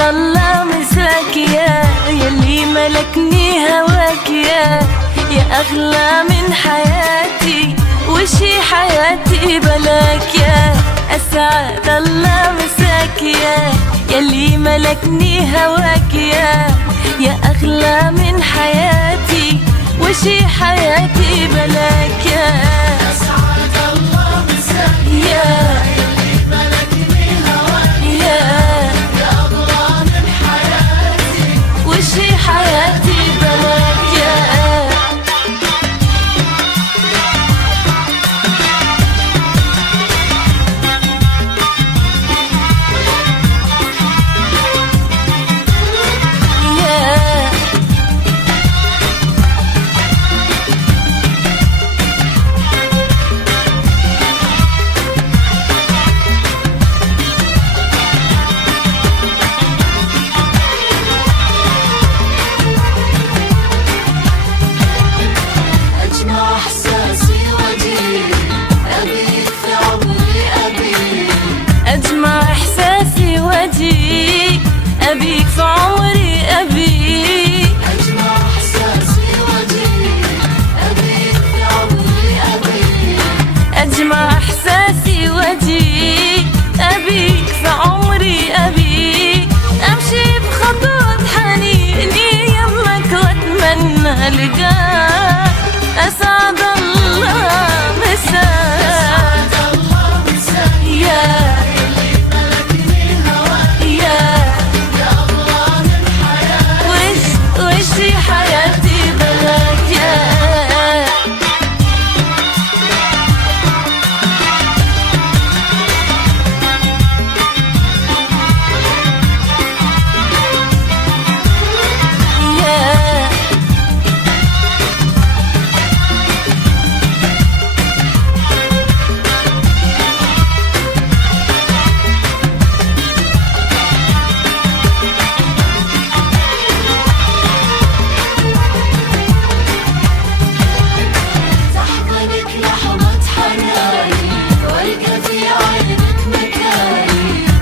أسعد الله مساك يلي ملكني هواك يا أغلى من حياتي وشي حياتي بلاك يا أسعد الله مساك يلي ملكني هواك يا أغلى من حياتي وشي حياتي بلاك يا أسعد الله مساك يلي ملكني هواك يا أغلى من حياتي وشي حياتي بلاك يا أجمع إحساسي وأجيك أبيك في عمري أبيك أجمع إحساسي وأجيك أبيك في عمري أبيك أجمع إحساسي وأجيك أبيك في عمري أبيك أمشي بخطوات حنيني يمك وأتمنى لقاك أسعد الله مساك يا وشي حياتي بلاك يا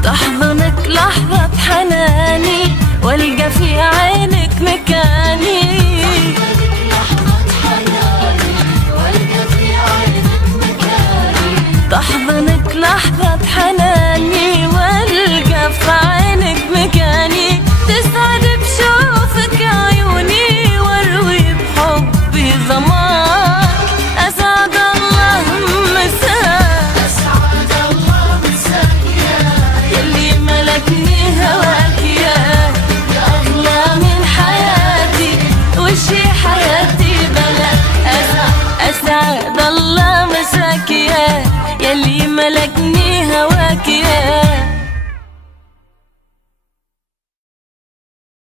تحضنك لحظة حناني والقى في عينك مكاني تحضنك لحظة حناني والقى في عينك مكاني تسعد بشوفك عيوني واروي بحبي ظماك أسعد الله مساك أسعد الله مساك يلي ملكني هواك يا أغلى من حياتي وشي حياتي بلا أسعد الله مساك يلي ملكني